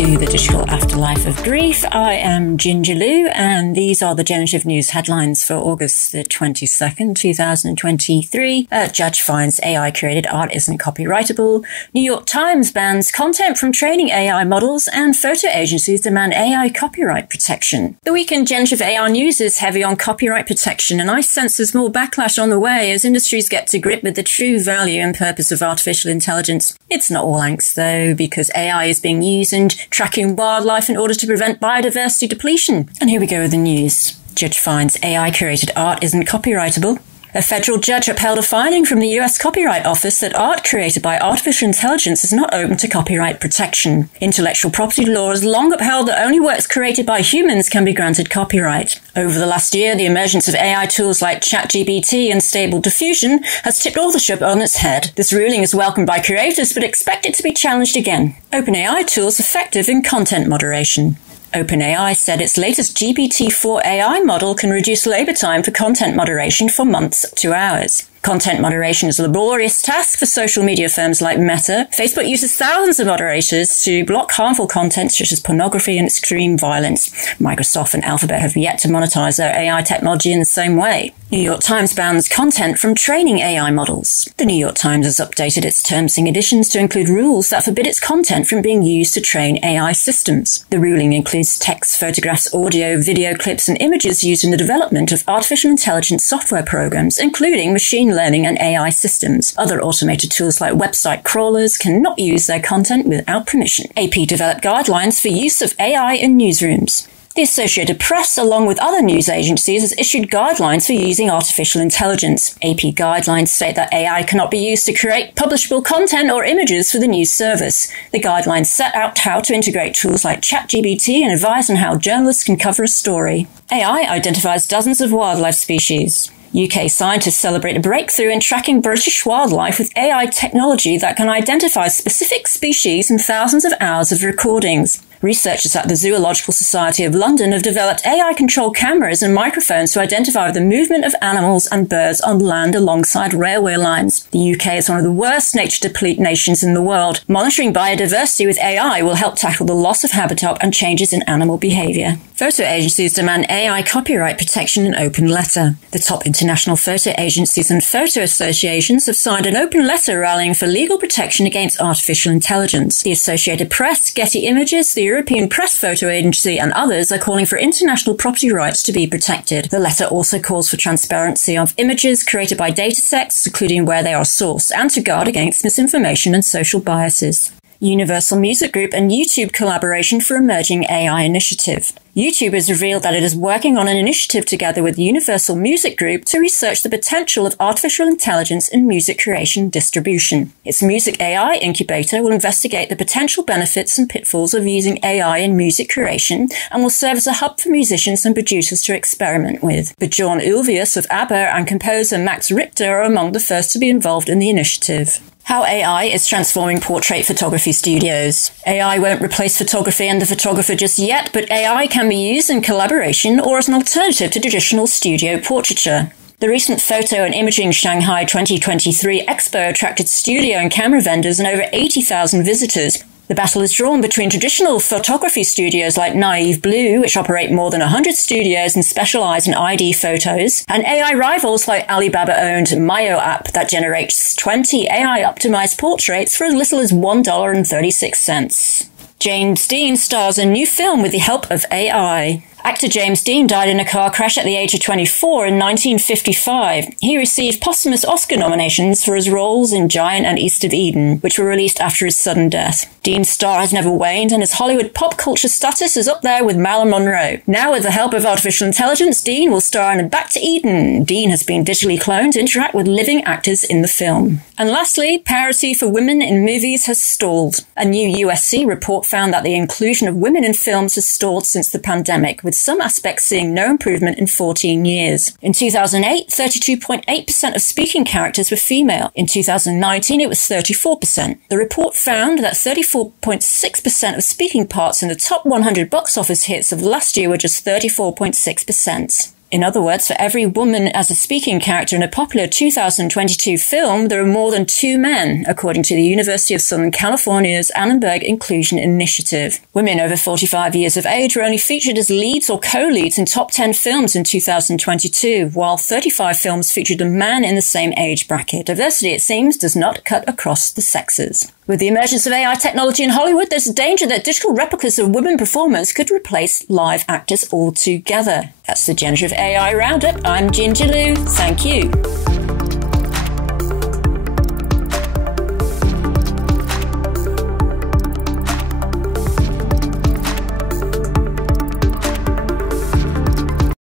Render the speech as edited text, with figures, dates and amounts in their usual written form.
to the digital afterlife of grief. I am Ginger Lou, and these are the Generative News headlines for August the 22nd, 2023. Judge finds AI-created art isn't copyrightable. New York Times bans content from training AI models, and photo agencies demand AI copyright protection. The week in Generative AI news is heavy on copyright protection, and I sense there's more backlash on the way as industries get to grip with the true value and purpose of artificial intelligence. It's not all angst, though, because AI is being used in tracking wildlife in order to prevent biodiversity depletion. And here we go with the news. Judge finds AI-created art isn't copyrightable. A federal judge upheld a finding from the US Copyright Office that art created by artificial intelligence is not open to copyright protection. Intellectual property law has long upheld that only works created by humans can be granted copyright. Over the last year, the emergence of AI tools like ChatGPT and Stable Diffusion has tipped authorship on its head. This ruling is welcomed by creators, but expected to be challenged again. OpenAI tools effective in content moderation. OpenAI said its latest GPT-4 AI model can reduce labor time for content moderation from months to hours. Content moderation is a laborious task for social media firms like Meta. Facebook uses thousands of moderators to block harmful content such as pornography and extreme violence. Microsoft and Alphabet have yet to monetize their AI technology in the same way. New York Times bans content from training AI models. The New York Times has updated its terms and conditions to include rules that forbid its content from being used to train AI systems. The ruling includes text, photographs, audio, video clips, and images used in the development of artificial intelligence software programs, including machine learning and AI systems. Other automated tools like website crawlers cannot use their content without permission. AP developed guidelines for use of AI in newsrooms. The Associated Press, along with other news agencies, has issued guidelines for using artificial intelligence. AP guidelines state that AI cannot be used to create publishable content or images for the news service. The guidelines set out how to integrate tools like ChatGPT and advise on how journalists can cover a story. AI identifies dozens of wildlife species. UK scientists celebrate a breakthrough in tracking British wildlife with AI technology that can identify specific species in thousands of hours of recordings. Researchers at the Zoological Society of London have developed AI-controlled cameras and microphones to identify the movement of animals and birds on land alongside railway lines. The UK is one of the worst nature-deplete nations in the world. Monitoring biodiversity with AI will help tackle the loss of habitat and changes in animal behaviour. Photo agencies demand AI copyright protection in open letter. The top international photo agencies and photo associations have signed an open letter rallying for legal protection against artificial intelligence. The Associated Press, Getty Images, the European Press Photo Agency and others are calling for international property rights to be protected. The letter also calls for transparency of images created by datasets, including where they are sourced, and to guard against misinformation and social biases. Universal Music Group and YouTube collaboration for emerging AI initiative. YouTube has revealed that it is working on an initiative together with Universal Music Group to research the potential of artificial intelligence in music creation distribution. Its Music AI incubator will investigate the potential benefits and pitfalls of using AI in music creation and will serve as a hub for musicians and producers to experiment with. Bjorn Ulvaeus of ABBA and composer Max Richter are among the first to be involved in the initiative. How AI is transforming portrait photography studios. AI won't replace photography and the photographer just yet, but AI can be used in collaboration or as an alternative to traditional studio portraiture. The recent Photo and Imaging Shanghai 2023 Expo attracted studio and camera vendors and over 80,000 visitors. The battle is drawn between traditional photography studios like Naive Blue, which operate more than 100 studios and specialize in ID photos, and AI rivals like Alibaba-owned Mayo app that generates 20 AI-optimized portraits for as little as $1.36. James Dean stars a new film with the help of AI. Actor James Dean died in a car crash at the age of 24 in 1955. He received posthumous Oscar nominations for his roles in Giant and East of Eden, which were released after his sudden death. Dean's star has never waned, and his Hollywood pop culture status is up there with Marilyn Monroe. Now, with the help of artificial intelligence, Dean will star in Back to Eden. Dean has been digitally cloned to interact with living actors in the film. And lastly, parity for women in movies has stalled. A new USC report found that the inclusion of women in films has stalled since the pandemic, with some aspects seeing no improvement in 14 years. In 2008, 32.8% of speaking characters were female. In 2019, it was 34%. The report found that 34.6% of speaking parts in the top 100 box office hits of last year were just 34.6%. In other words, for every woman as a speaking character in a popular 2022 film, there are more than 2 men, according to the University of Southern California's Annenberg Inclusion Initiative. Women over 45 years of age were only featured as leads or co-leads in top 10 films in 2022, while 35 films featured a man in the same age bracket. Diversity, it seems, does not cut across the sexes. With the emergence of AI technology in Hollywood, there's a danger that digital replicas of women performers could replace live actors altogether. That's the Generative AI Roundup. I'm Ginger Lou. Thank you.